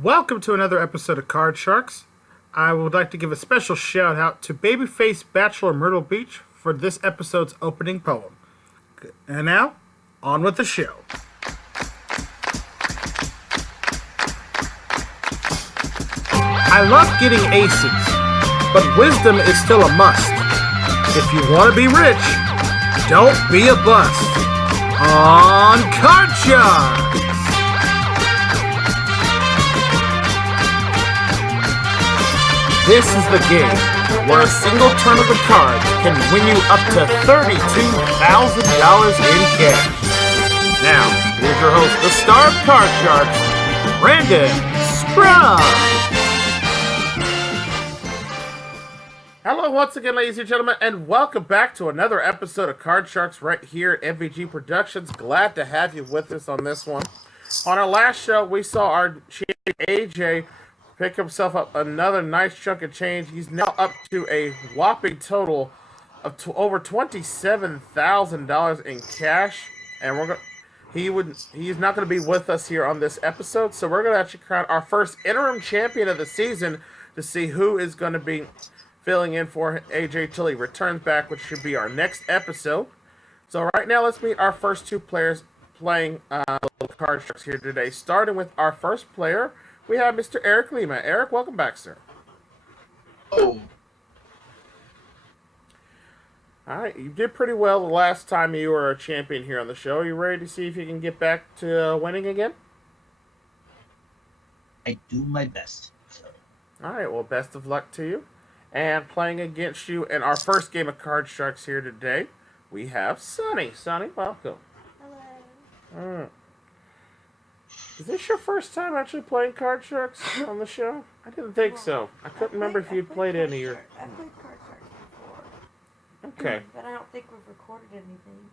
Welcome to another episode of Card Sharks. I would like to give a special shout out to Babyface Bachelor Myrtle Beach for this episode's opening poem. And now, on with the show. I love getting aces, but wisdom is still a must. If you want to be rich, don't be a bust. On Card Sharks! This is the game where a single turn of the card can win you up to $32,000 in cash. Now, here's your host, the star of Card Sharks, Brandon Scruggs. Hello once again, ladies and gentlemen, and welcome back to another episode of Card Sharks right here at MVG Productions. Glad to have you with us on this one. On our last show, we saw our champion AJ pick himself up another nice chunk of change. He's now up to a whopping total of over $27,000 in cash, and he's not going to be with us here on this episode. So we're going to actually crown our first interim champion of the season to see who is going to be filling in for AJ till he returns back, which should be our next episode. So right now, let's meet our first two players playing little Card Sharks here today. Starting with our first player, we have Mr. Eric Lima. Eric, welcome back, sir. Oh. All right, you did pretty well the last time you were a champion here on the show. Are you ready to see if you can get back to winning again? I do my best. All right, well, best of luck to you. And playing against you in our first game of Card Sharks here today, we have Sonny. Sonny, welcome. Hello. Is this your first time actually playing Card Sharks on the show? I didn't think so. I couldn't remember if you'd played any of your... I played Card Sharks before. Okay. But I don't think we've recorded anything.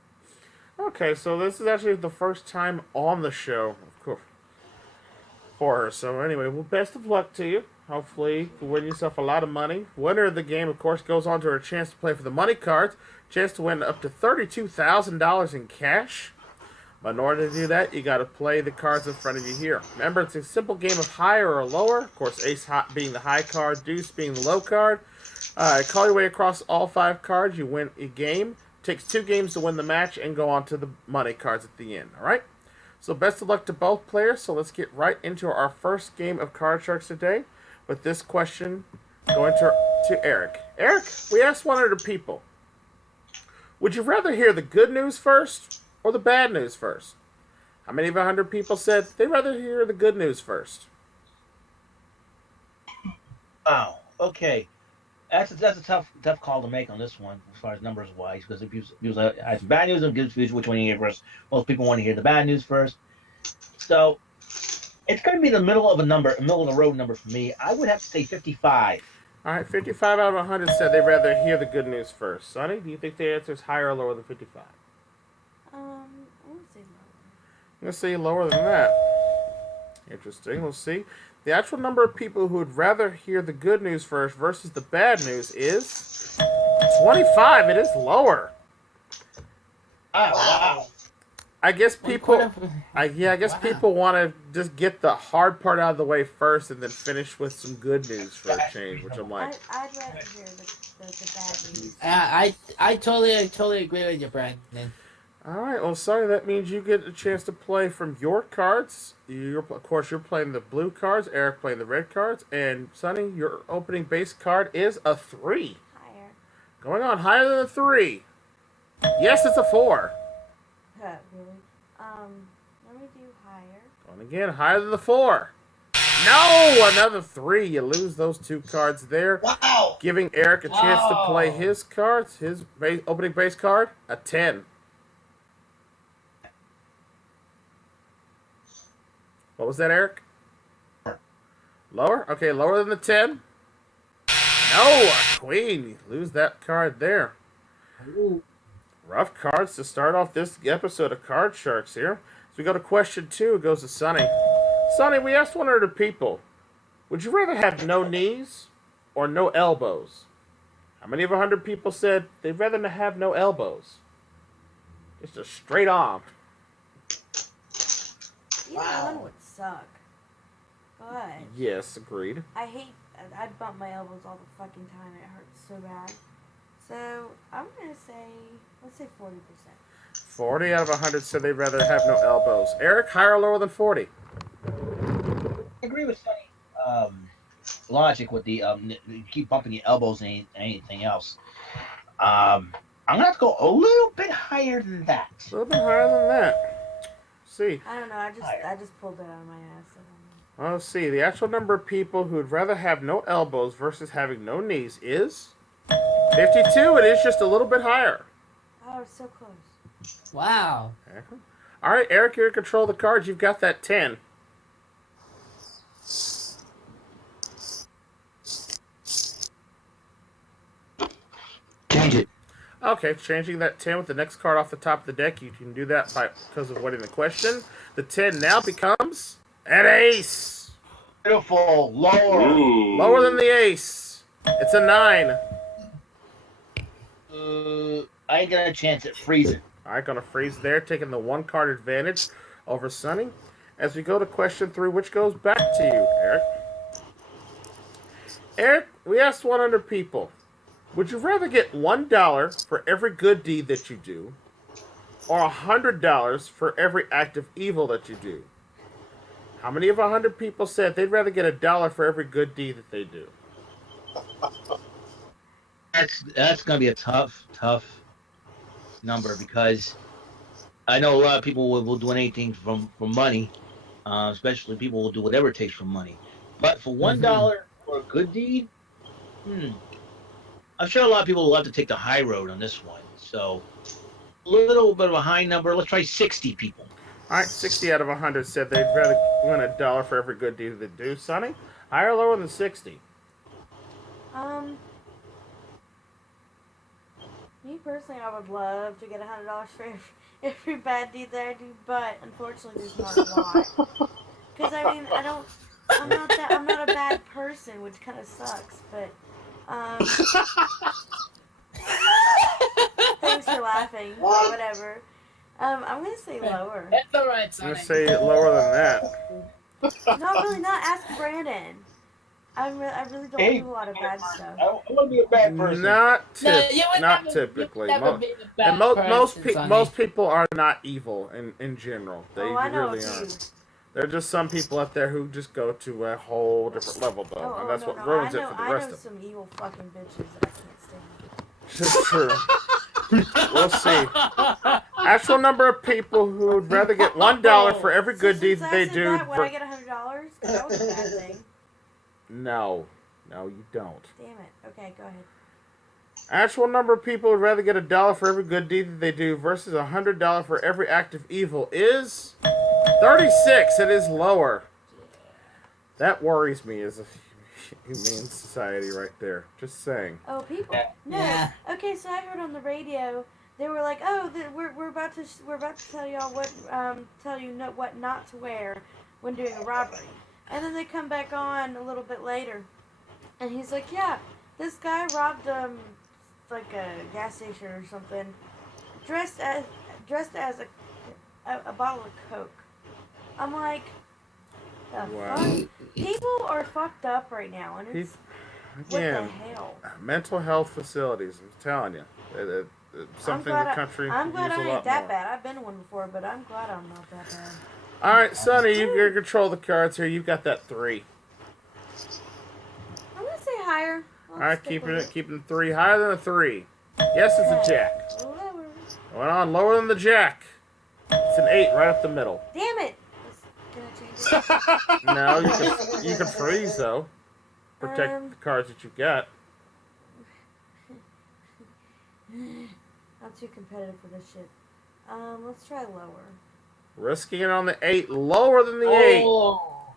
Okay, so this is actually the first time on the show, of course, for her. So anyway, well, best of luck to you. Hopefully, you win yourself a lot of money. Winner of the game, of course, goes on to a chance to play for the money cards. Chance to win up to $32,000 in cash. But in order to do that, you got to play the cards in front of you here. Remember, it's a simple game of higher or lower. Of course, ace hot being the high card, deuce being the low card. Call your way across all 5 cards. You win a game. Takes 2 games to win the match and go on to the money cards at the end. All right? So best of luck to both players. So let's get right into our first game of Card Sharks today with this question going to Eric. Eric, we asked 100 people. Would you rather hear the good news first or the bad news first? How many of 100 people said they'd rather hear the good news first? Wow. Okay. That's a tough call to make on this one as far as numbers wise, because if you has bad news and good news, which one you hear first? Most people want to hear the bad news first. So it's going to be the middle of the road number for me. I would have to say 55. All right, 55 out of 100 said they'd rather hear the good news first. Sonny, do you think the answer is higher or lower than 55? I want to say lower. I'm going to say lower than that. Interesting. We'll see. The actual number of people who would rather hear the good news first versus the bad news is 25. It is lower. Oh, wow. I guess people, I guess people want to just get the hard part out of the way first and then finish with some good news for a change, which I'm like. I'd rather hear the bad news. I totally agree with you, Brandon. All right, well, sorry, that means you get a chance to play from your cards. Of course, you're playing the blue cards, Eric playing the red cards, and Sonny, your opening base card is a 3. Higher. Going on higher than a 3. Yes, it's a 4. Really? Let me do higher. Going again, higher than the 4. No, another 3. You lose those 2 cards there. Wow. Giving Eric a chance to play his cards, his opening base card, a 10. What was that, Eric? Lower? Okay, lower than the 10. No, a queen. You lose that card there. Ooh. Rough cards to start off this episode of Card Sharks here. So we go to question 2. It goes to Sonny. Sonny, we asked 100 people. Would you rather have no knees or no elbows? How many of 100 people said they'd rather have no elbows? Just a straight arm. Either one would suck. but Yes, agreed. I bump my elbows all the fucking time. It hurts so bad. So I'm gonna say, let's say 40%. 40 out of 100 said they'd rather have no elbows. Eric, higher or lower than 40? I agree with Sonny. Logic with the you keep bumping your elbows and anything else. I'm gonna have to go a little bit higher than that. A little bit higher than that. See. I don't know. Higher. I just pulled it out of my ass. I don't know. Let's see. The actual number of people who would rather have no elbows versus having no knees is 52. It is just a little bit higher. Oh, so close. Wow. All right, Eric, you're in control of the cards. You've got that 10. Change it. Okay, changing that 10 with the next card off the top of the deck. You can do that because of winning the question. The 10 now becomes an ace. Beautiful. Lower. Ooh. Lower than the ace. It's a 9. I ain't gonna chance it. Freeze it. All right, gonna freeze there, taking the 1 card advantage over Sonny. As we go to question 3, which goes back to you, Eric. Eric, we asked 100 people. Would you rather get $1 for every good deed that you do, or $100 for every act of evil that you do? How many of 100 people said they'd rather get $1 for every good deed that they do? That's gonna be a tough number because I know a lot of people will do anything for money, especially people will do whatever it takes for money. But for $1 for a good deed, I'm sure a lot of people will have to take the high road on this one. So a little bit of a high number. Let's try 60 people. All right, 60 out of 100 said they'd rather win $1 for every good deed they do. Sonny, higher or lower than 60? Me personally, I would love to get $100 for every bad deed that I do, but unfortunately, there's not a lot. Because I mean, I'm not a bad person, which kind of sucks. But thanks for laughing. Or whatever. I'm gonna say lower. That's all right, I'm Sonny. going to say lower than that. No, really not. Ask Brandon. I really don't Hey, do a lot of bad stuff. I want to be a bad person. Not No, you would not never, typically. You would never be a bad And person, Sonny. most people are not evil in general. They Oh, I know really a few. aren't. There are just some people out there who just go to a whole different level, though, and that's what ruins it for the rest I know of them. some evil fucking bitches that I can't stand. Just true. We'll see. Actual number of people who would rather get $1 for every good deed that they do. Would I get $100? That was a bad thing. No, you don't. Damn it. Okay, go ahead. Actual number of people would rather get $1 for every good deed that they do versus $100 for every act of evil is 36. It is lower. That worries me as a humane society right there. Just saying. Oh, people. No. Yeah. Okay, so I heard on the radio they were like, "Oh, we're about to tell y'all what what not to wear when doing a robbery." And then they come back on a little bit later, and he's like, "Yeah, this guy robbed like a gas station or something, dressed as a bottle of Coke." I'm like, the Wow. fuck? People are fucked up right now, and it's what the Again, hell? mental health facilities. I'm telling you, it's something the country I'm could glad use a I lot ain't that more. bad. I've been to one before, but I'm glad I'm not that bad. All right, Sonny, you're in control of the cards here. You've got that 3. I'm gonna say higher. All right, keeping 3 higher than a 3. Yes, it's a jack. Lower. Going on lower than the jack. It's an 8 right up the middle. Damn it! Can I change it? No, you can freeze though. Protect the cards that you got. I'm too competitive for this shit. Let's try lower. Risking it on the 8, lower than the 8. Oh.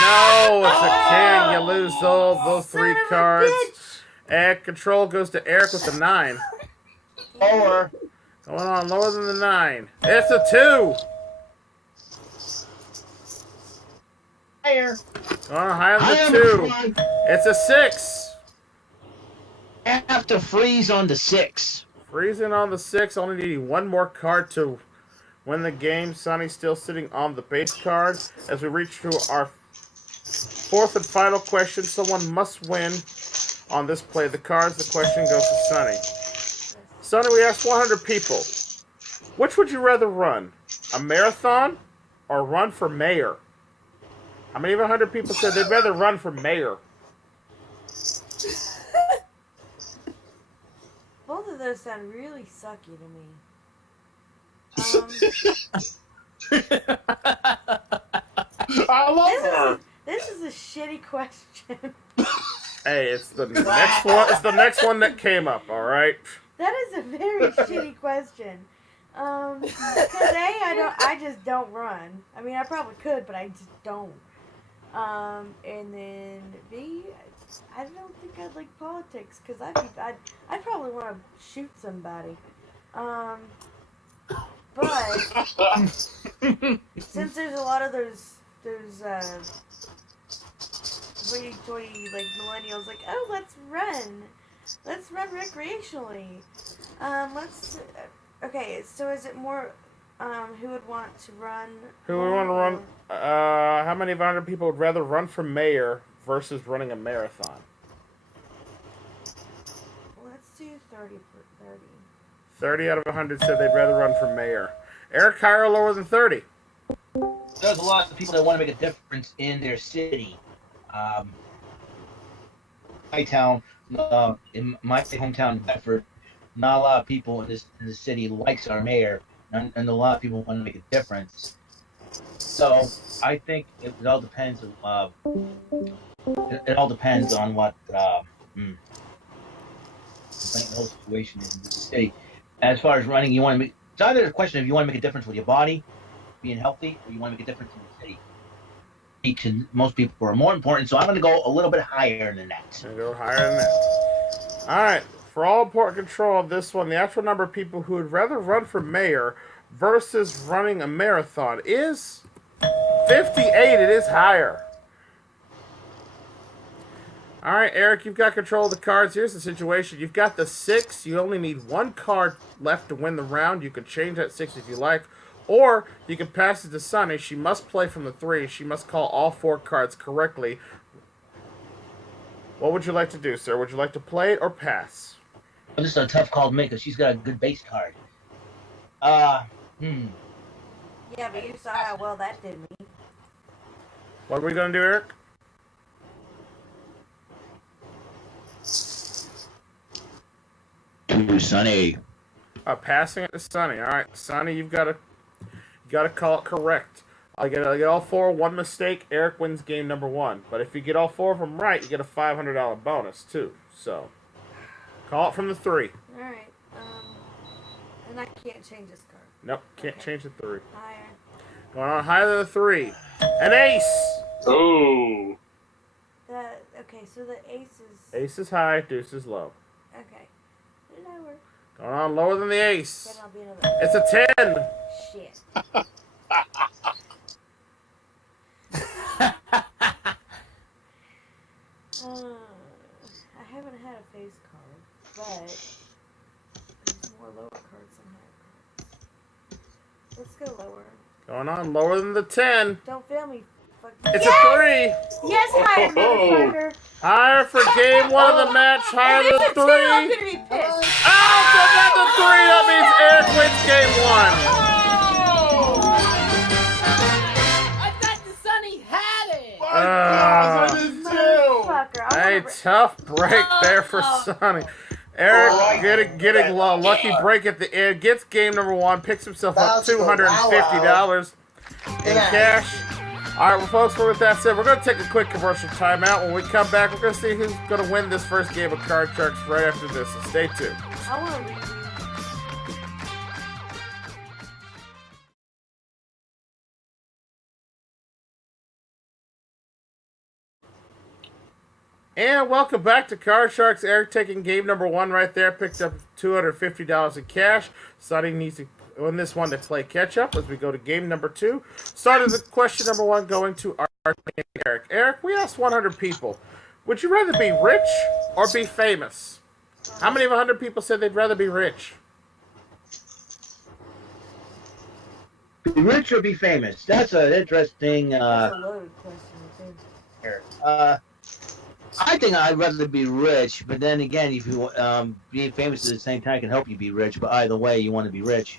No, it's a king. You lose those 3 Son of a cards. bitch! And control goes to Eric with the 9. Lower. Going on lower than the 9. It's a 2. Higher. Going on higher than the 2. It's a 6. I have to freeze on the 6. Freezing on the 6. Only needing 1 more card to win the game. Sonny's still sitting on the base card as we reach to our Fourth and final question. Someone must win on this play the cards. The question goes to Sonny. Sonny, we asked 100 people. Which would you rather run? A marathon or run for mayor? How many of 100 people said they'd rather run for mayor? Both of those sound really sucky to me. I love her. This is a shitty question. Hey, it's the next one. It's the next one that came up. All right. That is a very shitty question. Because I just don't run. I mean, I probably could, but I just don't. And then B, I don't think I'd like politics because I'd probably want to shoot somebody. But since there's a lot of those hoity-toity like millennials, like, oh, let's run recreationally. Okay, so is it more who would want to run? Who would want to run? How many of 100 people would rather run for mayor versus running a marathon? Let's do 30 for 30. 30 out of 100 said they'd rather run for mayor. Eric, higher or lower than 30? There's a lot of people that want to make a difference in their city. My town, in my hometown, Bedford, not a lot of people in the city likes our mayor, and a lot of people want to make a difference. So I think it all depends. It all depends on what the whole situation is in the city. As far as running, you want to make. It's either a question of you want to make a difference with your body, being healthy, or you want to make a difference in the city. To most people are more important, so I'm going to go a little bit higher than that. Gonna go higher than that. All right. For all important control of this one, the actual number of people who would rather run for mayor versus running a marathon is 58. It is higher. All right, Eric, you've got control of the cards. Here's the situation. You've got the 6. You only need 1 card left to win the round. You could change that 6 if you like. Or you can pass it to Sunny. She must play from the 3. She must call all 4 cards correctly. What would you like to do, sir? Would you like to play it or pass? This is a tough call to make because she's got a good base card. Yeah, but you saw how well that did me. What are we going to do, Eric? To Sunny. Passing it to Sunny. All right, Sunny, you've got to call it correct. I get all 4. 1 mistake, Eric wins game number 1. But if you get all 4 of them right, you get a $500 bonus too. So, call it from the 3. All right. And I can't change this card. Nope, can't change the 3. Higher. Going on higher than the 3. An ace. Oh. Okay, so the ace is. Ace is high, deuce is low. Okay. Lower. Going on lower than the ace. Then I'll be another. It's a 10. Shit. I haven't had a face card, but there's more lower cards than higher cards. Let's go lower. Going on lower than the 10. Don't fail me. It's yes! a 3. Yes, higher, motherfucker. Higher for game 1 of the match. Higher If than it's a 2, 3. I'm gonna be pissed. Out another 3. That means Eric wins game 1. I thought the Sunny had it. My gosh, I did too. Motherfucker. A tough break there for Sonny. Eric getting a lucky break at the end. Gets game number 1. Picks himself up $250 in cash. All right, well, folks, with that said, we're going to take a quick commercial timeout. When we come back, we're going to see who's going to win this first game of Card Sharks right after this. So stay tuned. I want to read. And welcome back to Card Sharks. Eric taking game number 1 right there. Picked up $250 in cash. Sonny needs to win this one to play catch up as we go to game number 2. Started with question number 1 going to our Eric. Eric, we asked 100 people. Would you rather be rich or be famous? How many of 100 people said they'd rather be rich? Be rich or be famous? That's an interesting. That's a loaded question, I think. I think I'd rather be rich, but then again, if you being famous at the same time can help you be rich. But either way, you want to be rich.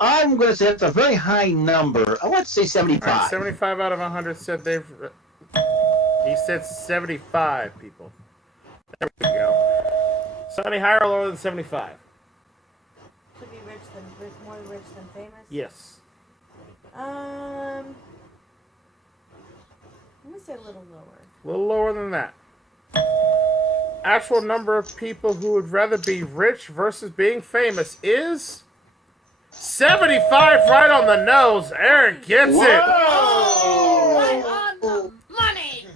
I'm going to say it's a very high number. I want to say 75. All right, 75 out of 100 said they've. He said 75 people. There we go. Sonny, higher or lower than 75? To be more rich than famous. Yes. Let me say a little lower. A little lower than that. Actual number of people who would rather be rich versus being famous is 75, right on the nose. Eric gets it. Right on the money.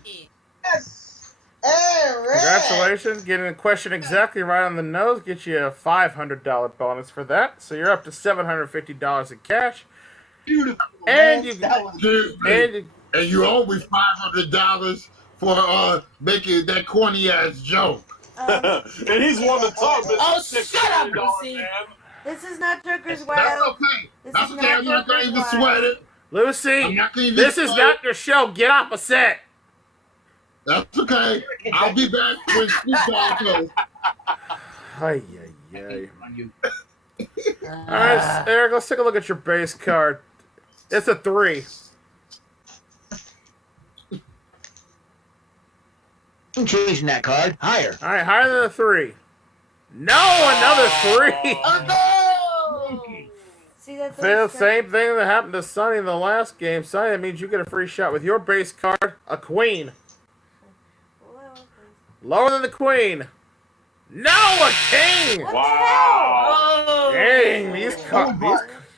Yes. Eric. Congratulations, getting the question exactly right on the nose gets you a $500 bonus for that. So you're up to $750 in cash. Beautiful. And man. you That was And you owe me $500 for making that corny ass joke. Um, And he's one to talk. Oh, shut up, Lucy. Man. this is not Joker's That's Wild. okay. This That's is okay. not I'm not gonna Joker's even Wild. sweat it. I'm Lucy, not gonna even this is sweat not your show. Get off a set. That's okay. I'll be back when Snoop Dogg goes. Ay, ay, ay. On you. All right, Eric, let's take a look at your base card. It's a 3. I'm changing that card higher. All right, higher than a 3. No, another 3. Oh, See, that's The same thing that happened to Sonny in the last game. Sonny, that means you get a free shot with your base card, a queen. Lower than the queen. No, a king. What Wow. oh. Dang, these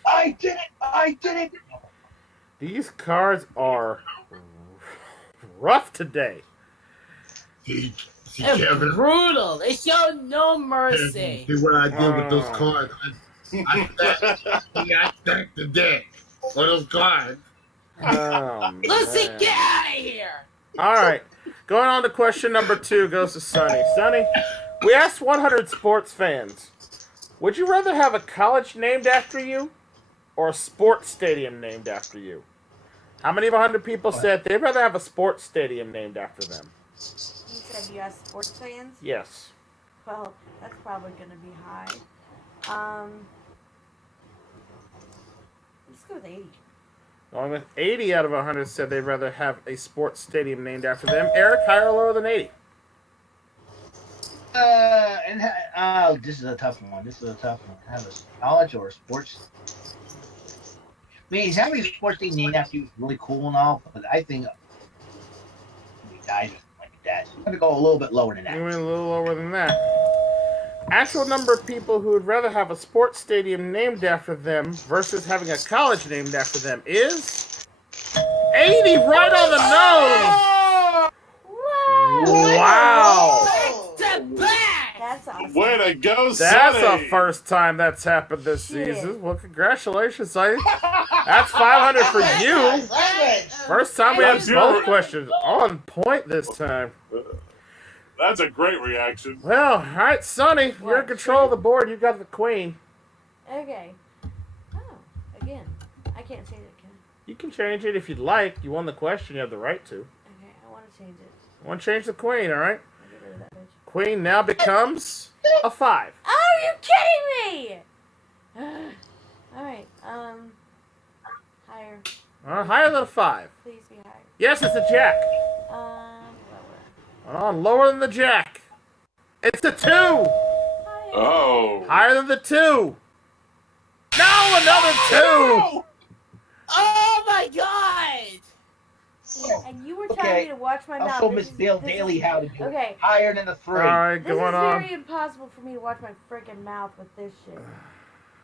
I did it! I did it! these cards are rough today. See, It's Kevin. brutal. They show no mercy. See what I did with those cards. I stacked the deck on those cards. Oh, Lucy, man. get out of here. All right. Going on to question number 2 goes to Sonny. Sonny, we asked 100 sports fans, would you rather have a college named after you or a sports stadium named after you? How many of 100 people said they'd rather have a sports stadium named after them? You said you asked sports fans? Yes. Well, that's probably going to be high. Let's go with 80. Going with 80 out of 100 said they'd rather have a sports stadium named after them. Eric, higher or lower than 80? This is a tough one. Have a college or a sports? I mean, having a sports team named after you is really cool and all, but I think guys like that. I'm gonna go a little bit lower than that. You went a little lower than that. Actual number of people who would rather have a sports stadium named after them versus having a college named after them is 80, right on the nose. Whoa! Wow. To back. That's awesome. Way to go, That's Sonny. the first time that's happened this Shit. season. Well, congratulations, Sonny. That's 500 for you. First time we had That's both your- questions on point this time. That's a great reaction. Well, all right, Sonny, you're in What? control of the board. You got the queen. Okay. Oh, again. I can't change it, can I? You can change it if you'd like. You won the question. You have the right to. Okay, I want to change it. Want to change the queen, all right? I'll get rid of that bitch. Queen now becomes a 5. Oh, you're kidding me! Alright, higher. Higher than a 5. Please be higher. Yes, it's a jack. Lower. Lower than the jack. It's a 2. Higher. Oh. Higher than the 2. No, another 2. Oh my God. And you were telling Okay, me to watch my I'll mouth. show This Miss is- Dale this is- Daly how to do it. Okay, Higher than a 3. All right, this is going on. very impossible for me to watch my freaking mouth with this shit.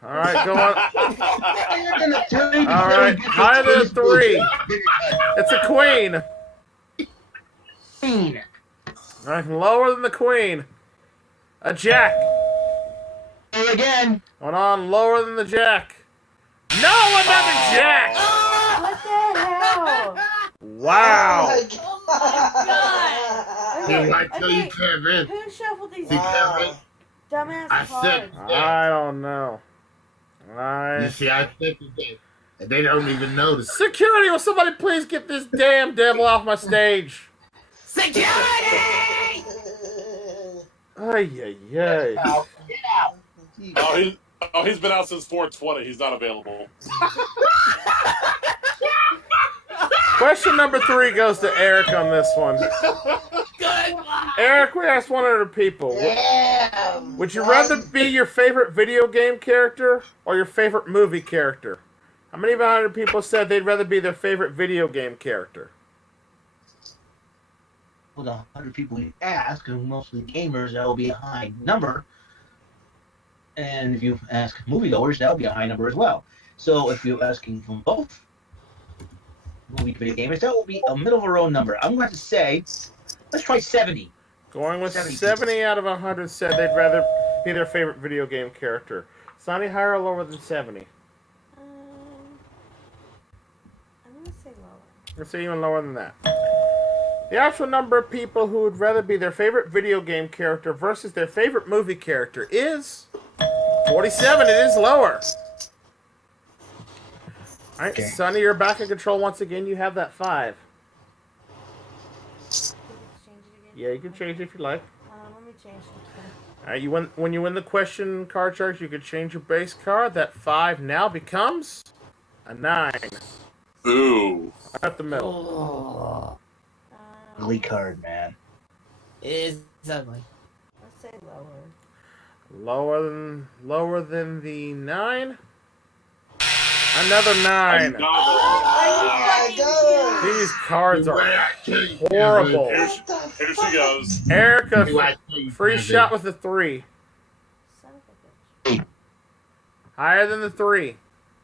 All right, go on. Higher than a 2. All right, higher than a 3. It's a queen. Queen. All right, lower than the queen. A jack. Here again. Going on, lower than the jack. No, another jack. What the hell? Wow. Oh my See, Okay, I tell you, okay, Kevin. who shuffled these See, Kevin. dumbass I cards? said- I don't know. You see, I said today. And they don't even notice. Security, will somebody please get this damn devil off my stage? Security! Ay, ay, ay. Out. Get out. He's been out since 420. He's not available. Question number 3 goes to Eric on this one. Good one! Eric, we asked 100 people. Damn. Would you rather be your favorite video game character or your favorite movie character? How many of 100 people said they'd rather be their favorite video game character? Well, the 100 people you ask are mostly gamers. That will be a high number. And if you ask moviegoers, that will be a high number as well. So if you're asking from both movie video gamers, that will be a middle of the road number. I'm going to say, let's try 70. Going with 70. 70 out of 100 said they'd rather be their favorite video game character. Sonny, higher or lower than 70? I'm gonna say lower. Let's say even lower than that. The actual number of people who would rather be their favorite video game character versus their favorite movie character is 47. It is lower. All right, Okay. Sonny, you're back in control once again. You have that 5. Can we change it again? Yeah, you can change it if you like. Let me change it. All right, when you win the question card charge, you can change your base card. That 5 now becomes a 9. Ooh. At the middle. Oh, Ugly card, man. it is ugly. Let's say lower. Lower than the 9. Another 9. Not- Oh my God. These cards The way are I tell you, horrible. Here What the she fuck? goes. Erica, the way I tell you, free Kevin. shot with the 3. Son of a bitch. Higher than the 3.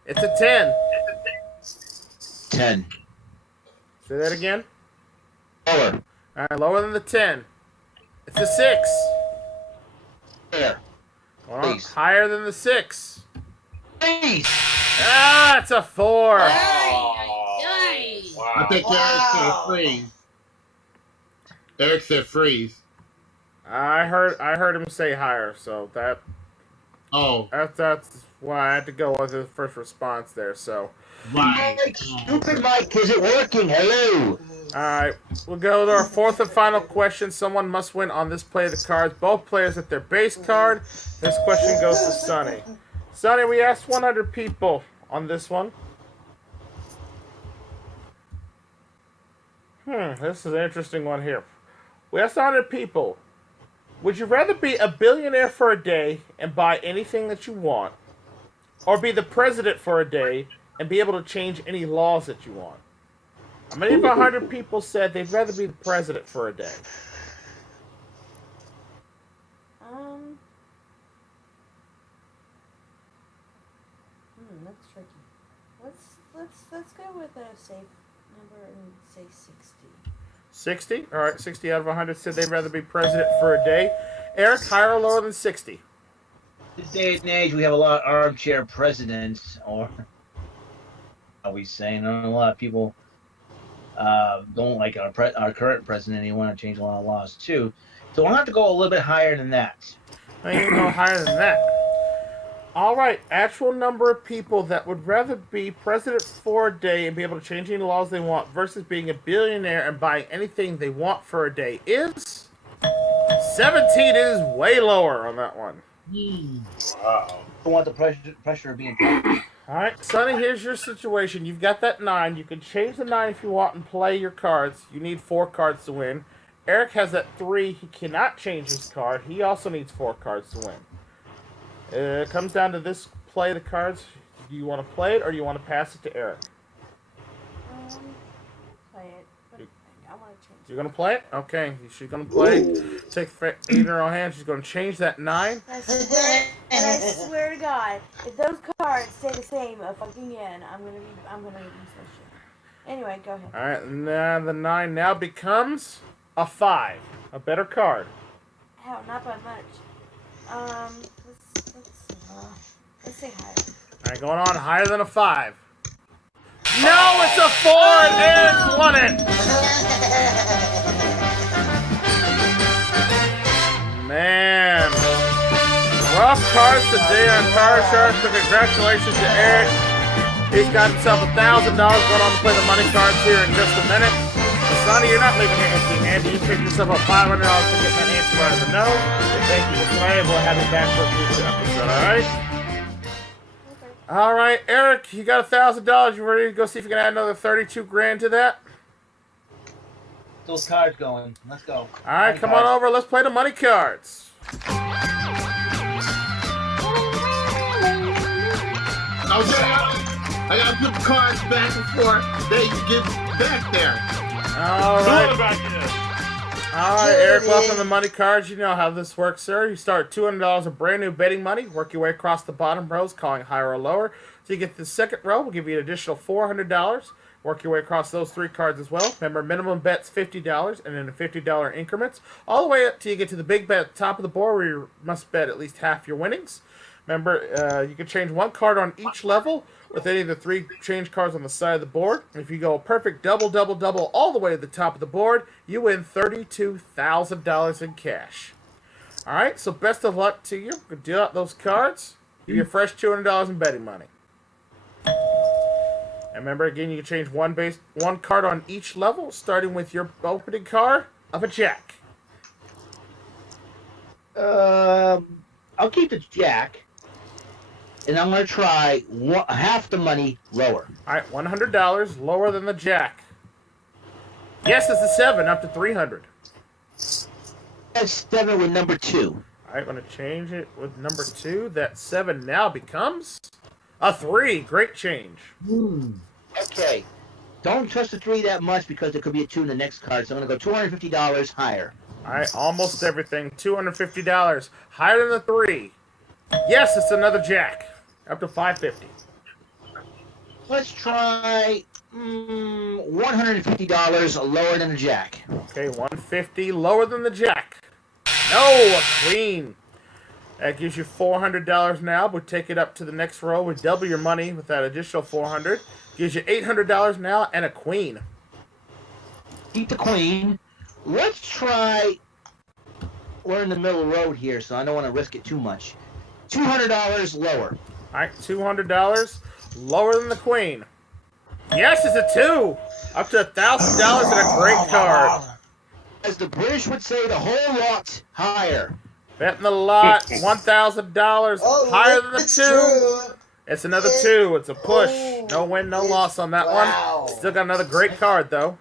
It's a 10. 10. Say that again. Lower. All right, lower than the 10. It's a 6. There. Hold on. Please. Higher than the 6. Please. Ah, it's a 4. Oh, Yay! wow. I think Wow. Eric said freeze. Eric said freeze. I heard him say higher, so Oh, that's why I had to go with the first response there. So, right. Mike, stupid Mike, is it working? Hello. all right, we'll go to our 4th and final question. Someone must win on this play of the cards. Both players at their base card. This question goes to Sonny. Sonny, we asked 100 people on this one. This is an interesting one here. We asked 100 people. Would you rather be a billionaire for a day and buy anything that you want, or be the president for a day and be able to change any laws that you want? How many of 100 people said they'd rather be the president for a day? That's tricky. Let's go with a safe number and say 60. 60? All right, 60 out of 100 said they'd rather be president for a day. Eric, higher or lower than 60? This day and age, we have a lot of armchair presidents, or are we saying a lot of people don't like our current president, and they want to change a lot of laws too. So we'll have to go a little bit higher than that. I ain't no higher than that. All right, actual number of people that would rather be president for a day and be able to change any laws they want versus being a billionaire and buying anything they want for a day is 17. It is way lower on that one. Wow. I want the pressure of being. All right, Sonny, here's your situation. You've got that 9. You can change the 9 if you want and play your cards. You need 4 cards to win. Eric has that 3. He cannot change his card. He also needs 4 cards to win. It comes down to this play the cards. Do you want to play it or do you want to pass it to Eric? Play it. But I want to change it. You're going to play it? Okay, she's going to play. Take in her own hand. She's going to change that 9. And I swear to God, if those cards stay the same again, I'm gonna use my shit. Anyway, go ahead. All right, now the 9 now becomes a 5. A better card. Hell, not by much. Let's say higher. All right, going on higher than a 5. No, it's a 4 and Eric won it. Man. Rough cards today on Card Shark, so congratulations to Eric. He's got himself $1,000 going on to play the money cards here in just a minute. Sonny, you're not leaving here empty-handed. You picked yourself up $500 to get that answer right in the nose. And thank you for playing. We'll have you back for a future episode, alright? Alright, Eric, you got $1,000. You ready to go see if you can add another 32 grand to that? Those cards going. Let's go. Alright, come on over. Let's play the money cards. Okay, I gotta put the cards back before they get back there. Alright. Back in. Alright, Eric, welcome to the money cards. You know how this works, sir. You start $200 of brand new betting money. Work your way across the bottom rows, calling higher or lower. So you get to the second row, we'll give you an additional $400. Work your way across those three cards as well. Remember, minimum bet's $50 and in $50 increments. All the way up till you get to the big bet at the top of the board where you must bet at least half your winnings. Remember, you can change one card on each level with any of the three change cards on the side of the board. If you go a perfect double, double, double all the way to the top of the board, you win $32,000 in cash. Alright, so best of luck to you. We'll deal out those cards. Give you a fresh $200 in betting money. And remember, again, you can change one card on each level, starting with your opening card of a jack. I'll keep the jack. And I'm going to try half the money lower. Alright, $100 lower than the jack. Yes, it's a 7, up to $300. That's 7 with number 2. Alright, I'm going to change it with number 2. That 7 now becomes a 3. Great change. Okay. Don't trust the 3 that much because there could be a 2 in the next card. So I'm going to go $250 higher. Alright, almost everything. $250. Higher than the 3. Yes, it's another jack. Up to $550. Let's try $150 lower than the jack. Okay, $150 lower than the jack. No, a queen. That gives you $400 now. We'll take it up to the next row. We double your money with that additional $400. Gives you $800 now and a queen. Keep the queen. Let's try. We're in the middle of the road here, so I don't want to risk it too much. $200 lower. Alright, $200 lower than the queen. Yes, it's a 2. Up to $1,000 and a great card. As the British would say, the whole lot higher. Betting the lot, $1,000 higher than the 2. It's another 2. It's a push. No win, no loss on that one. Still got another great card, though.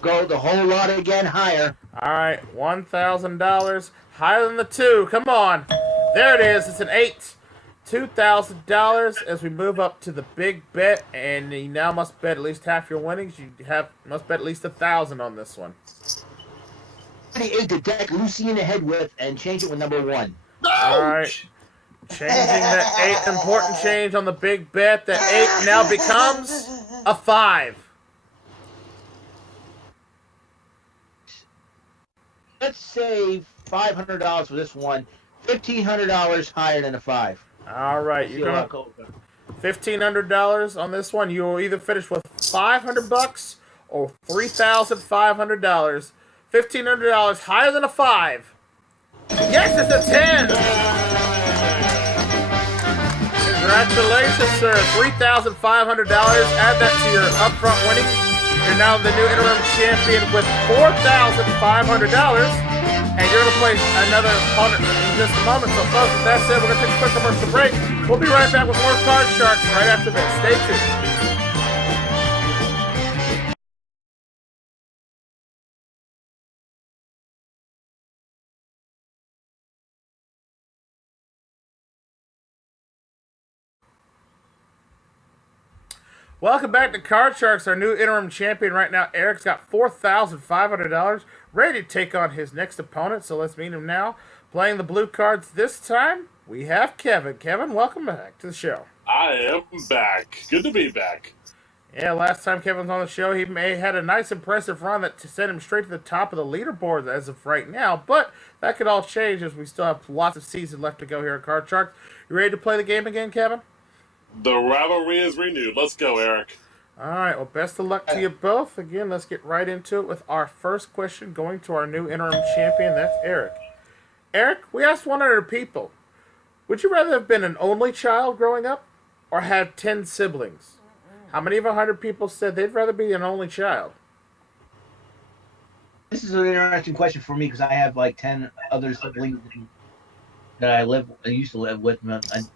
Go the whole lot again higher. Alright, $1,000 higher than the 2. Come on. There it is. It's an 8. $2,000 as we move up to the big bet, and you now must bet at least half your winnings. You must bet at least $1,000 on this one. 28 to deck Lucy in the head with and change it with number 1. Alright. Changing that 8. Important change on the big bet. The 8 now becomes a 5. Let's save $500 for this one. $1,500 higher than a 5. Alright, you're gonna $1,500 on this one. You will either finish with $500 or $3,500. $1,500 higher than a 5. Yes, it's a 10. Congratulations, sir. $3,500. Add that to your upfront winning. You're now the new interim champion with $4,500. And you're going to play another opponent in just a moment. So, folks, with that said, we're going to take a quick commercial break. We'll be right back with more Card Sharks right after this. Stay tuned. Welcome back to Card Sharks, our new interim champion right now. Eric's got $4,500 ready to take on his next opponent, so let's meet him now. Playing the blue cards this time, we have Kevin. Kevin, welcome back to the show. I am back. Good to be back. Yeah, last time Kevin was on the show, he had a nice, impressive run that sent him straight to the top of the leaderboard as of right now, but that could all change as we still have lots of season left to go here at Card Sharks. You ready to play the game again, Kevin? The rivalry is renewed. Let's go, Eric. All right, well, best of luck to you both. Again, let's get right into it with our first question going to our new interim champion. That's Eric. Eric, we asked 100 people. Would you rather have been an only child growing up or have 10 siblings? How many of 100 people said they'd rather be an only child? This is an interesting question for me because I have like 10 other siblings that I used to live with, and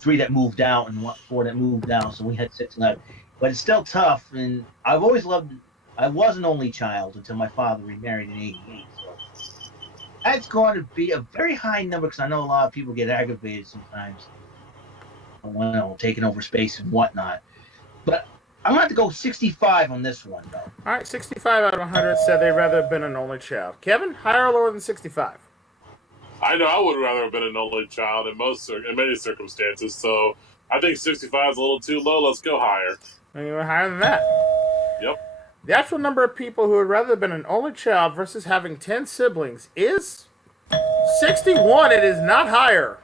three that moved out and four that moved out. So we had six left, but it's still tough. And I've always loved. I was an only child until my father remarried in '88. So that's going to be a very high number because I know a lot of people get aggravated sometimes, taking over space and whatnot. But I'm going to have to go 65 on this one, though. All right, 65 out of 100 said they'd rather have been an only child. Kevin, higher or lower than 65? I know I would rather have been an only child in many circumstances. So I think 65 is a little too low. Let's go higher. Anyone higher than that? Yep. The actual number of people who would rather have been an only child versus having 10 siblings is 61. It is not higher.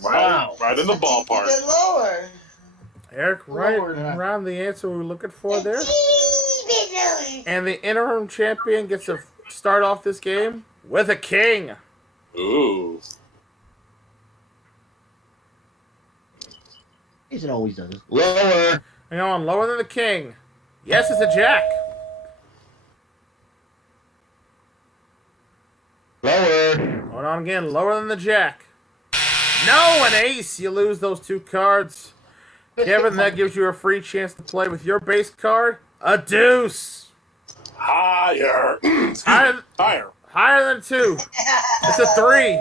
Wow. Right in the ballpark. Even lower. Eric, right Lower than that. around the answer we were looking for there. Even lower. And the interim champion gets to start off this game with a king. Ooh. Jason always does this. Lower. Hang on, lower than the king. Yes, it's a jack. Lower. Hold on again, lower than the jack. No, an ace. You lose those two cards. Kevin, that gives you a free chance to play with your base card, a deuce. Higher. Higher, Higher. higher than 2. It's a 3.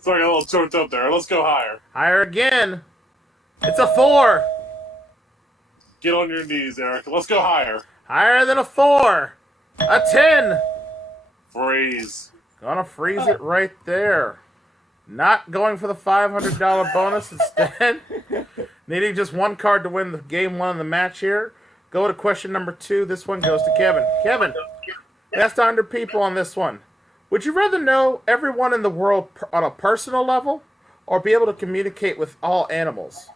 Sorry, a little choked up there. Let's go higher. Higher again. It's a 4. Get on your knees, Eric. Let's go higher. Higher than a 4. A 10. Freeze. Gonna freeze it right there. Not going for the $500 bonus instead. Needing just one card to win the game 1 of the match here. Go to question number 2. This one goes to Kevin. Kevin, best 100 people on this one. Would you rather know everyone in the world on a personal level or be able to communicate with all animals?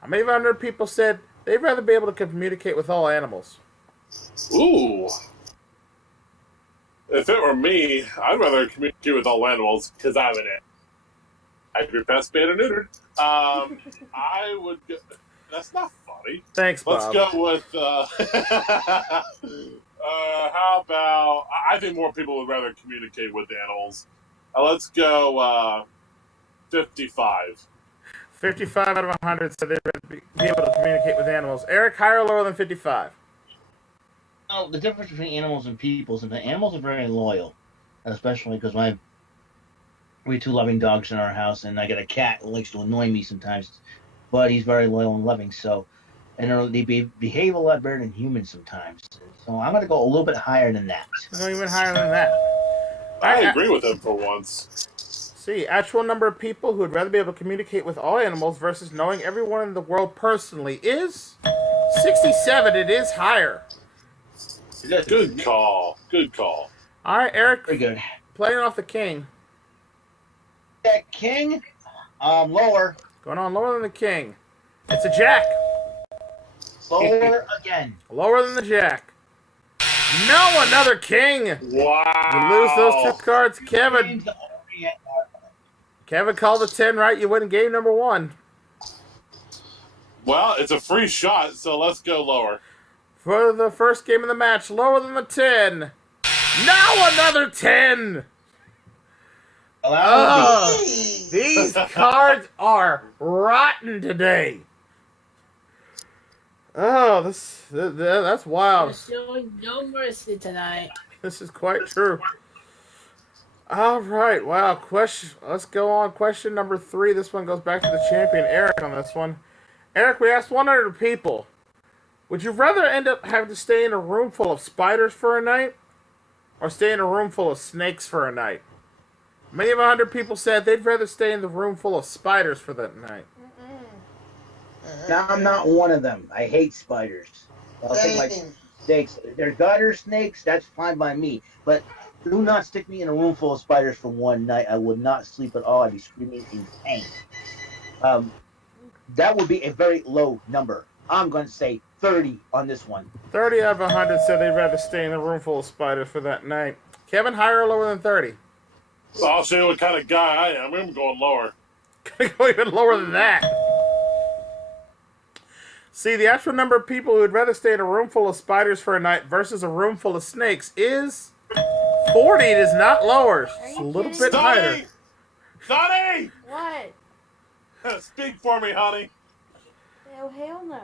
How many of 100 people said they'd rather be able to communicate with all animals? Ooh. If it were me, I'd rather communicate with all animals because I'm an animal. I'd be pest, spayed, or neutered. I would go... That's not funny. Thanks, Bob. Let's go with... how about... I think more people would rather communicate with animals. Let's go 55. 55 out of 100 said they'd rather be able to communicate with animals. Eric, higher or lower than 55? Oh, the difference between animals and people is that the animals are very loyal, especially because we have 2 loving dogs in our house, and I got a cat who likes to annoy me sometimes, but he's very loyal and loving. So, and they behave a lot better than humans sometimes. So I'm going to go a little bit higher than that. No, even higher than that. I agree with him for once. See, actual number of people who would rather be able to communicate with all animals versus knowing everyone in the world personally is 67. It is higher. Good call. Good call. All right, Eric, Very good. playing off the king. That king, lower. Going on lower than the king. It's a jack. Lower again. Lower than the jack. No, another king. Wow. You lose those 2 cards. Kevin called the 10 right. You win game number 1. Well, it's a free shot, so let's go lower. For the first game of the match, lower than the 10. Now another 10. These cards are rotten today. Oh, that's wild. We're showing no mercy tonight. This is quite true. All right, wow. Let's go on. Question number 3. This one goes back to the champion, Eric, on this one. Eric, we asked 100 people. Would you rather end up having to stay in a room full of spiders for a night or stay in a room full of snakes for a night? Many of 100 people said they'd rather stay in the room full of spiders for that night. Now, I'm not one of them. I hate spiders. I'll take my snakes. They're gutter snakes. That's fine by me. But do not stick me in a room full of spiders for one night. I would not sleep at all. I'd be screaming in pain. That would be a very low number. I'm going to say 30 on this one. 30 out of 100 said they'd rather stay in a room full of spiders for that night. Kevin, higher or lower than 30? I'll show you what kind of guy I am. I'm going lower. Gonna go even lower than that. See, the actual number of people who would rather stay in a room full of spiders for a night versus a room full of snakes is 40. It is not lower. Are It's a you little kidding bit me? higher. Sonny! What? Speak for me, honey. Oh, hell no.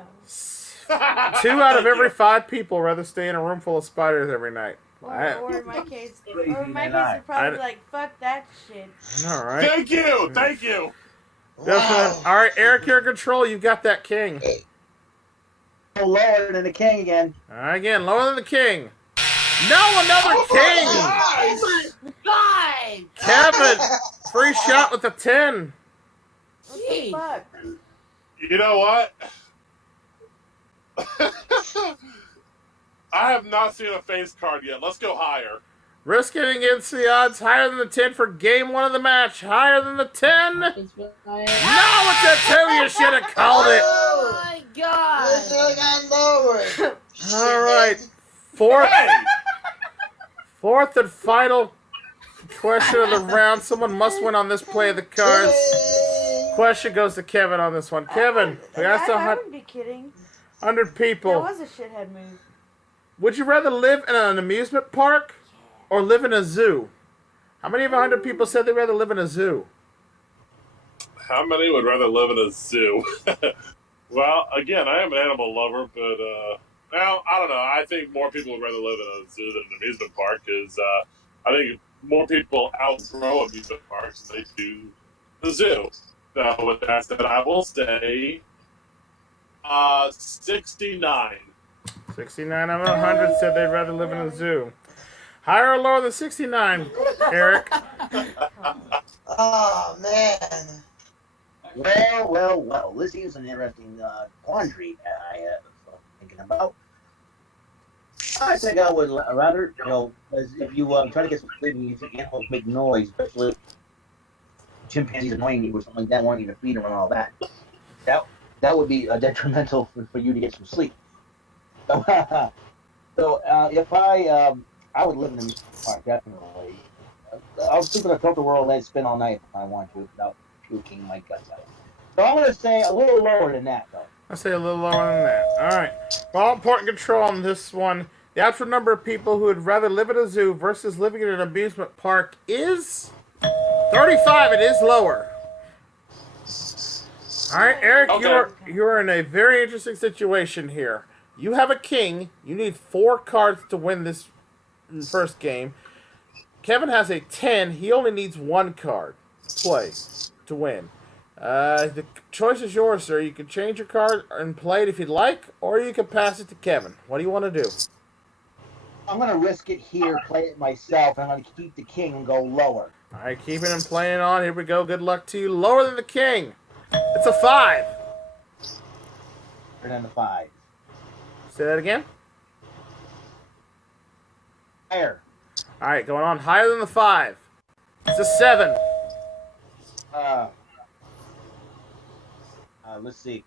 2 out of Thank every you. 5 people rather stay in a room full of spiders every night. Or in my case, Crazy or in my than I. case, would probably be like, fuck that shit. All right. Thank you. Thank you. Wow. All right, Eric, you're in control. You got that king. Lower than the king again. All right, again, lower than the king. No, another king. Nice. God! Kevin, free shot with the 10. What the fuck? You know what? I have not seen a face card yet. Let's go higher. Risk it against the odds higher than the 10 for game 1 of the match. Higher than the 10. No, It's my... it's a 2. You should have called it. Oh my God! This one got lowered. All right. Fourth and final question of the round. Someone must win on this play of the cards. Question goes to Kevin on this one. Kevin, we asked I 100 wouldn't be kidding. That people. was a shithead move. Would you rather live in an amusement park or live in a zoo? How many of 100 people said they'd rather live in a zoo? How many would rather live in a zoo? Well, again, I am an animal lover, but well, I don't know. I think more people would rather live in a zoo than an amusement park because I think more people outgrow amusement parks than they do the zoo. So with that said, I will say 69. 69 out of 100 said they'd rather live in a zoo. Higher or lower than 69, Eric? Oh, man. Well. This is an interesting quandary I was thinking about. I think I would rather, as if you try to get some sleep and you think animals make noise, especially chimpanzees annoying you or something like that, wanting you to feed them and all that. That would be detrimental for you to get some sleep. So, if I would live in the park, definitely. I'll sleep in a tilt the world, let it spin all night if I want to without puking my guts out. So I'm going to say a little lower than that, though. I say a little lower than that. All right. Well, important control on this one. The actual number of people who would rather live at a zoo versus living in an amusement park is 35. It is lower. All right, Eric, Okay. you're in a very interesting situation here. You have a king. You need 4 cards to win this first game. Kevin has a 10. He only needs 1 card to play to win. The choice is yours, sir. You can change your card and play it if you'd like, or you can pass it to Kevin. What do you want to do? I'm going to risk it here, play it myself. I'm going to keep the king and go lower. All right, keeping and playing on. Here we go. Good luck to you. Lower than the king. It's a 5. Better than the 5. Say that again. Higher. All right, going on higher than the 5. It's a 7. Let's see.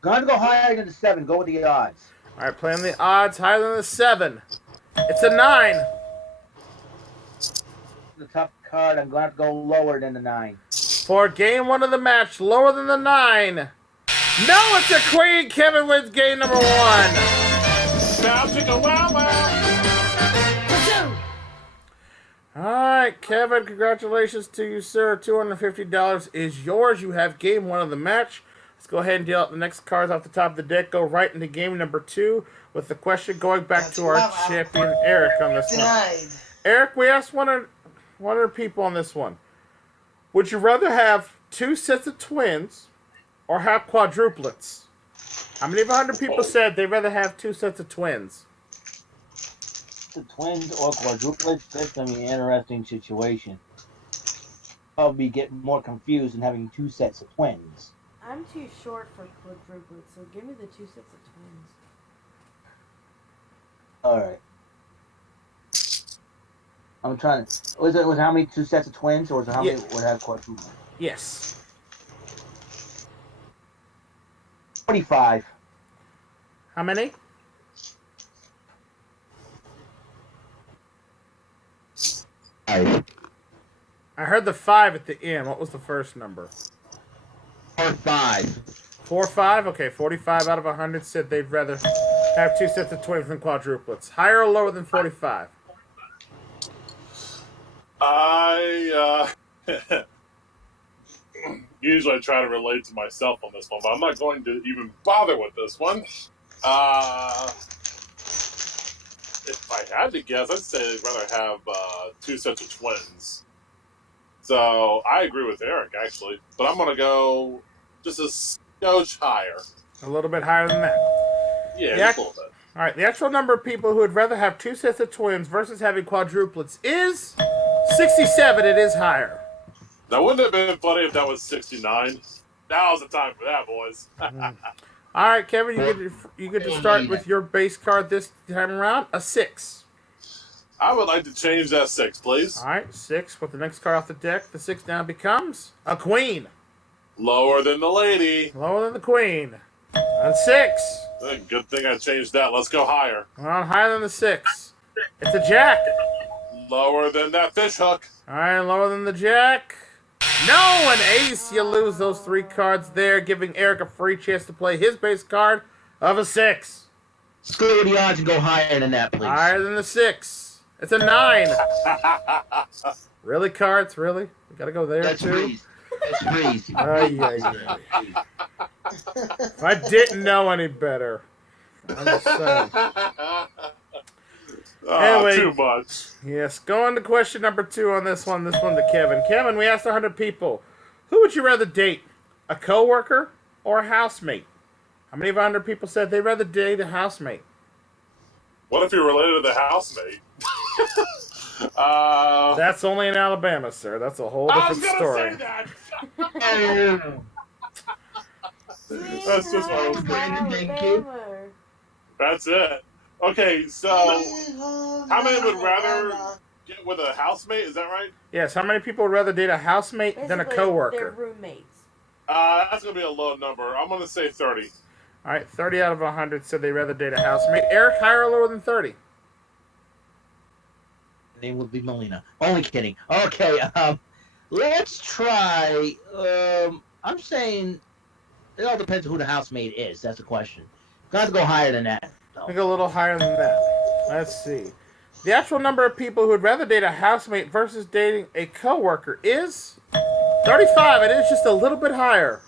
Going to go higher than the 7. Go with the odds. All right, playing the odds higher than the 7. It's a 9. The top card, I'm going to have to go lower than the 9. For game 1 of the match, lower than the 9. No, it's a queen. Kevin wins game number 1. Bow chicka wow wow. All right, Kevin, congratulations to you, sir. $250 is yours. You have game 1 of the match. Let's go ahead and deal out the next cards off the top of the deck. Go right into game number 2 with the question going back to our champion, Eric, on this one. Denied. Eric, we asked 100 people on this one. Would you rather have 2 sets of twins or have quadruplets? How many of 100 people said they'd rather have 2 sets of twins? The twins or quadruplets, that's going to be an interesting situation. I'll be getting more confused than having 2 sets of twins. I'm too short for quadruplets, so give me the 2 sets of twins. All right. I'm trying to. Was how many 2 sets of twins, or was it how many would have quadruplets? Yes. 25. How many? I heard the 5 at the end. What was the first number? or 5. 4 or 5? Okay, 45 out of 100 said they'd rather have 2 sets of twins than quadruplets. Higher or lower than 45? I usually try to relate to myself on this one, but I'm not going to even bother with this one. If I had to guess, I'd say I'd rather have 2 sets of twins. So I agree with Eric, actually. But I'm going to go just a skosh higher. A little bit higher than that. Yeah, Yeah. just a little bit. All right, the actual number of people who would rather have 2 sets of twins versus having quadruplets is 67. It is higher. Now, wouldn't it have been funny if that was 69? Now's the time for that, boys. All right, Kevin, you get to start with your base card this time around. A 6. I would like to change that 6, please. All right, 6 with the next card off the deck. The 6 now becomes a queen. Lower than the lady. Lower than the queen. On 6. Good thing I changed that. Let's go higher. On higher than the 6. It's a jack. Lower than that fish hook. All right, lower than the jack. No, an ace. You lose those 3 cards there, giving Eric a free chance to play his base card of a 6. Screw the odds and go higher than that, please. Higher than the 6. It's a 9. Really, cards? Really? We gotta go there That's too. freeze. That's freeze. Yeah. If I didn't know any better, I'm just saying. Anyway. Too much. Yes, going to question number 2 on this one. This one to Kevin. Kevin, we asked 100 people, who would you rather date, a coworker or a housemate? How many of 100 people said they'd rather date a housemate? What if you're related to the housemate? That's only in Alabama, sir. That's a whole I was different going to story. say that. That's just what I was thinking. Thank you. That's it. Okay, so how many would rather get with a housemate? Is that right? Yes, how many people would rather date a housemate than a Basically, coworker? They're roommates. That's going to be a low number. I'm going to say 30. All right, 30 out of 100 said they'd rather date a housemate. Eric, higher or lower than 30? Name would be Melina. Only kidding. Okay, let's try. I'm saying it all depends on who the housemate is. That's the question. Got to go higher than that. I think a little higher than that. Let's see. The actual number of people who would rather date a housemate versus dating a coworker is 35. It is just a little bit higher.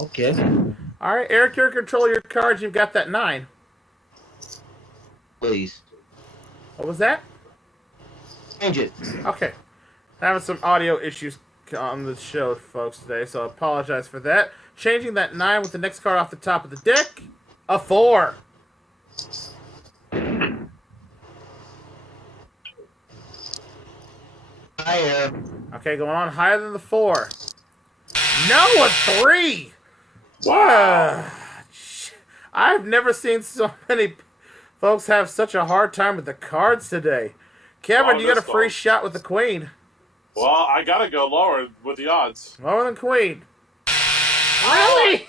Okay. All right, Eric, you're in control of your cards. You've got that 9. Please. What was that? Change it. Okay. Having some audio issues on the show, folks, today, so I apologize for that. Changing that 9 with the next card off the top of the deck. A 4. Higher. Okay, going on higher than the 4. No, a 3. Wow. I've never seen so many folks have such a hard time with the cards today. Kevin, Oh, you got a this free one. shot with the queen. Well, I got to go lower with the odds. Lower than queen. Really?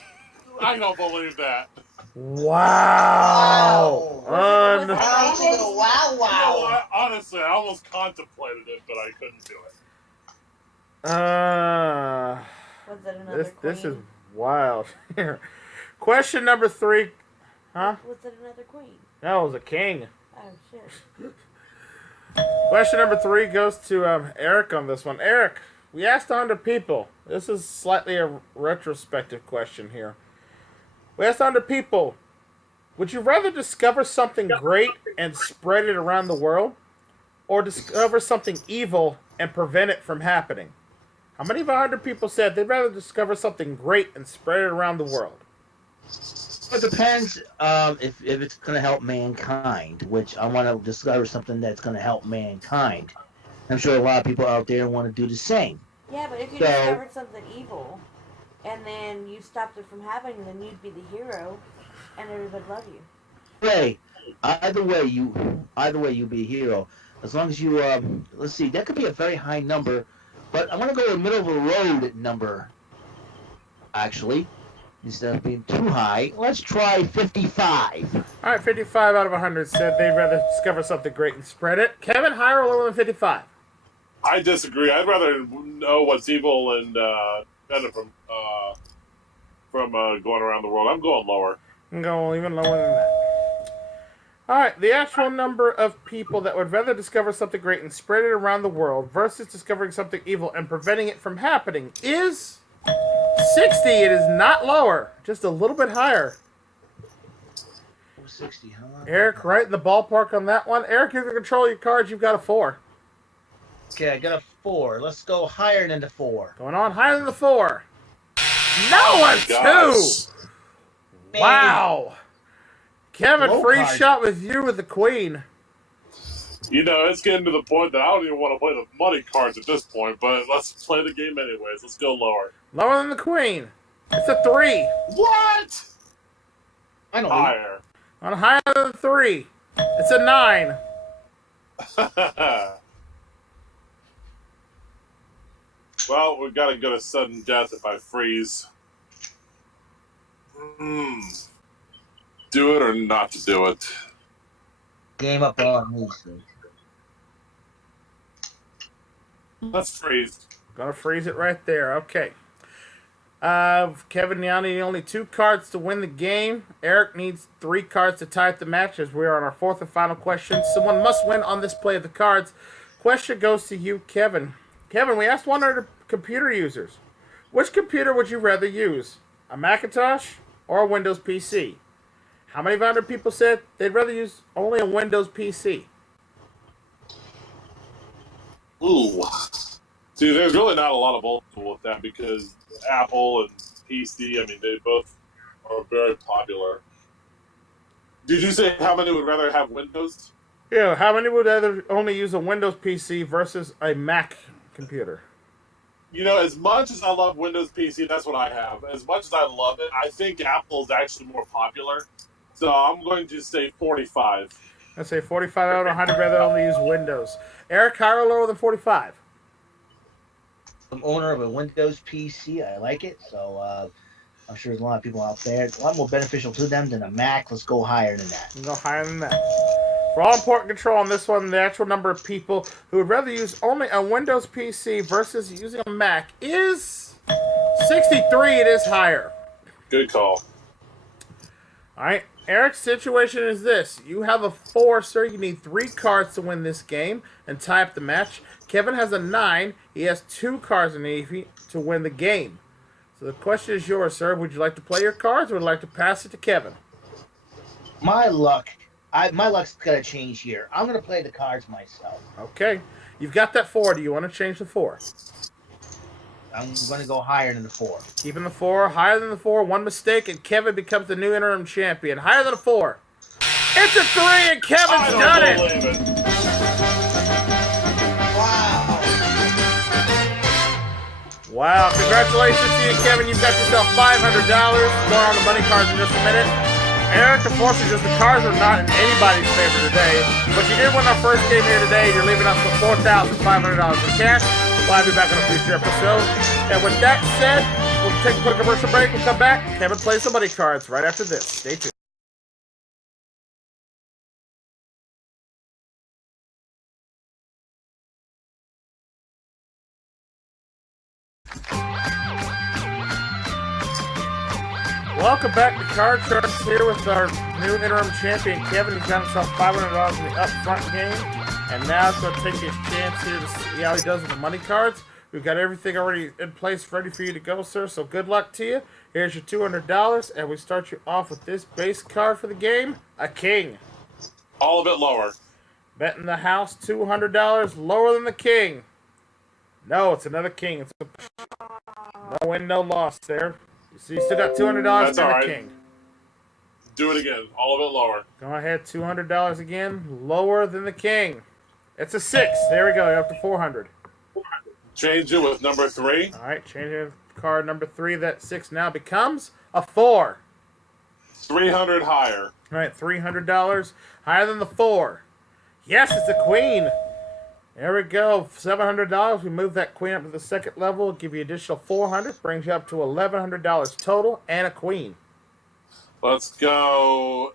I don't believe that. Wow. Was it Wow, Vegas? wow, No, wow. honestly, I almost contemplated it, but I couldn't do it. Was it another queen? This is wild. Question number 3. Huh? Was it another queen? No, it was a king. Oh, shit. Question number 3 goes to Eric on this one. Eric, we asked 100 people. This is slightly a retrospective question here. We asked 100 people, would you rather discover something great and spread it around the world, or discover something evil and prevent it from happening? How many of 100 people said they'd rather discover something great and spread it around the world? It depends if it's going to help mankind, which I want to discover something that's going to help mankind. I'm sure a lot of people out there want to do the same. Yeah, but if you So- discovered something evil, and then you stopped it from happening, then you'd be the hero, and everybody would love you. Hey, either way you be a hero. As long as you let's see, that could be a very high number, but I want to go to the middle of the road number. Actually, instead of being too high, let's try 55. All right, 55 out of 100 said they'd rather discover something great and spread it. Kevin, higher or lower than 55? I disagree. I'd rather know what's evil and prevented from going around the world. I'm going lower. I'm going even lower than that. All right, the actual number of people that would rather discover something great and spread it around the world versus discovering something evil and preventing it from happening is 60. It is not lower, just a little bit higher. 60, huh? Eric, right in the ballpark on that one. Eric, you can control your cards. You've got a 4. Okay, I got a 4. Let's go higher than the 4. Going on higher than the 4. No, a 2. Wow. Kevin, Low free card. shot with you with the queen. You know, it's getting to the point that I don't even want to play the money cards at this point, but let's play the game anyways. Let's go lower. Lower than the queen. It's a 3. What? Finally. Higher. On higher than 3. It's a 9. Well, we've got to go to sudden death if I freeze. Do it or not to do it? Game up on me, so. Let's freeze. Gonna freeze it right there. Okay. Kevin now needing only 2 cards to win the game. Eric needs 3 cards to tie up the match as we are on our 4th and final question. Someone must win on this play of the cards. Question goes to you, Kevin. Kevin, we asked 100 computer users. Which computer would you rather use? A Macintosh or a Windows PC? How many 100 people said they'd rather use only a Windows PC? Ooh. See, there's really not a lot of multiple with that because Apple and PC, I mean, they both are very popular. Did you say how many would rather have Windows? Yeah, how many would rather only use a Windows PC versus a Mac computer? You know, as much as I love Windows PC, that's what I have. As much as I love it, I think Apple is actually more popular. So I'm going to say 45. I'd say 45 out of 100 rather only use Windows. Eric, higher or lower than 45? I'm owner of a Windows PC. I like it, so I'm sure there's a lot of people out there. It's a lot more beneficial to them than a Mac. Let's go higher than that. Go higher than that. For all important control on this one, the actual number of people who would rather use only a Windows PC versus using a Mac is 63. It is higher. Good call. All right. Eric's situation is this. You have a 4, sir. You need 3 cards to win this game and tie up the match. Kevin has a 9. He has 2 cards in Navy to win the game. So the question is yours, sir. Would you like to play your cards or would you like to pass it to Kevin? My luck's got to change here. I'm going to play the cards myself. Okay. You've got that 4. Do you want to change the 4? I'm going to go higher than the 4. Keeping the 4, higher than the 4. One mistake, and Kevin becomes the new interim champion. Higher than a 4. It's a 3, and Kevin's done it. Wow. Wow. Congratulations to you, Kevin. You've got yourself $500. Going on the money cards in just a minute. Eric, unfortunately, just the cards are not in anybody's favor today. But you did win our first game here today. You're leaving us with $4,500 in cash. We'll have you back on a future episode. And with that said, we'll take a quick commercial break. We'll come back. Kevin plays some money cards right after this. Stay tuned. Welcome back to Card Sharks here with our new interim champion, Kevin. He's got himself $500 in the upfront game. And now he's going to take his chance here to see how he does with the money cards. We've got everything already in place ready for you to go, sir. So good luck to you. Here's your $200. And we start you off with this base card for the game, a king. All of it lower. Bet in the house, $200. Lower than the king. No, it's another king. It's no win, no loss there. So you still got $200 That's and all a right. king. Do it again. All of it lower. Go ahead, $200 again. Lower than the king. It's a 6. There we go. You're up to $400. Change it with number 3. All right, changing card number 3. That 6 now becomes a 4. 300 higher. All right, $300 higher than the 4. Yes, it's a queen. There we go. $700. We move that queen up to the second level. Give you additional $400. Brings you up to $1,100 total and a queen. Let's go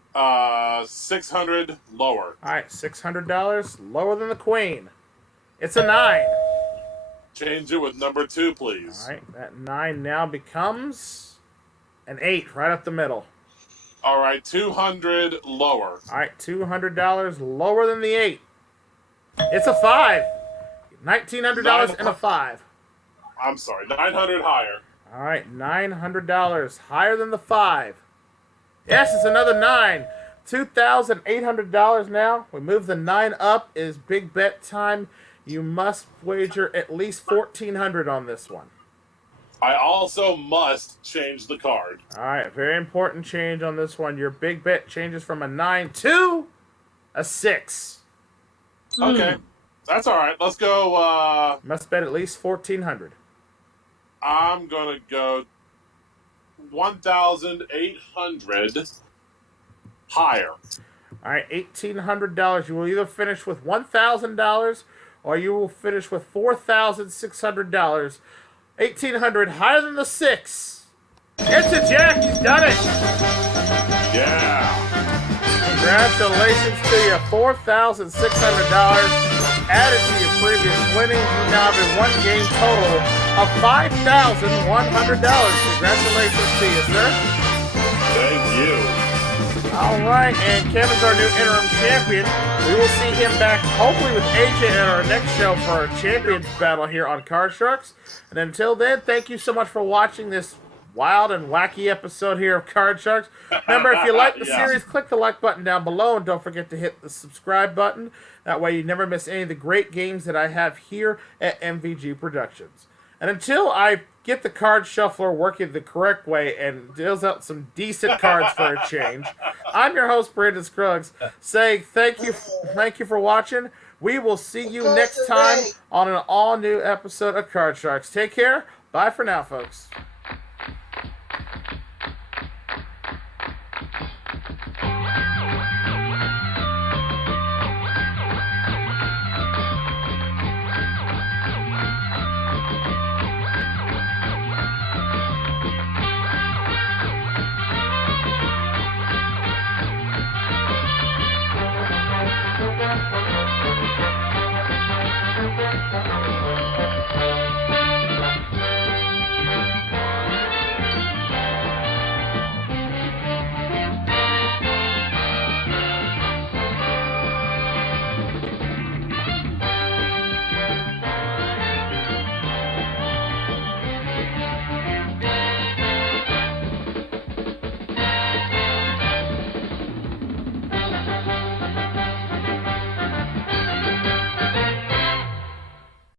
600 lower. All right, $600 lower than the queen. It's a 9. Change it with number 2, please. All right, that 9 now becomes an 8 right up the middle. All right, 200 lower. All right, $200 lower than the 8. It's a 5. $1,900 and a 5. I'm sorry, 900 higher. All right, $900 higher than the 5. Yes, it's another 9. $2,800 now. We move the 9 up. It is big bet time. You must wager at least $1,400 on this one. I also must change the card. All right, very important change on this one. Your big bet changes from a 9 to a 6. Okay, that's all right. Let's go. Must bet at least $1,400. I'm gonna go 1,800 higher. All right, $1,800. You will either finish with $1,000 or you will finish with $4,600. $1,800 higher than the 6. It's a jack. He's done it. Yeah. Congratulations to you. $4,600 added to your previous winnings. You now have a one-game total of $5,100. Congratulations to you, sir. Thank you. All right, and Kevin's our new interim champion. We will see him back, hopefully with AJ at our next show for our champions battle here on Card Sharks. And until then, thank you so much for watching this wild and wacky episode here of Card Sharks. Remember, if you like the series, click the like button down below, and don't forget to hit the subscribe button. That way you never miss any of the great games that I have here at MVG Productions. And until I get the card shuffler working the correct way and deals out some decent cards for a change, I'm your host, Brandon Scruggs, saying thank you for watching. We will see you next time on an all-new episode of Card Sharks. Take care. Bye for now, folks.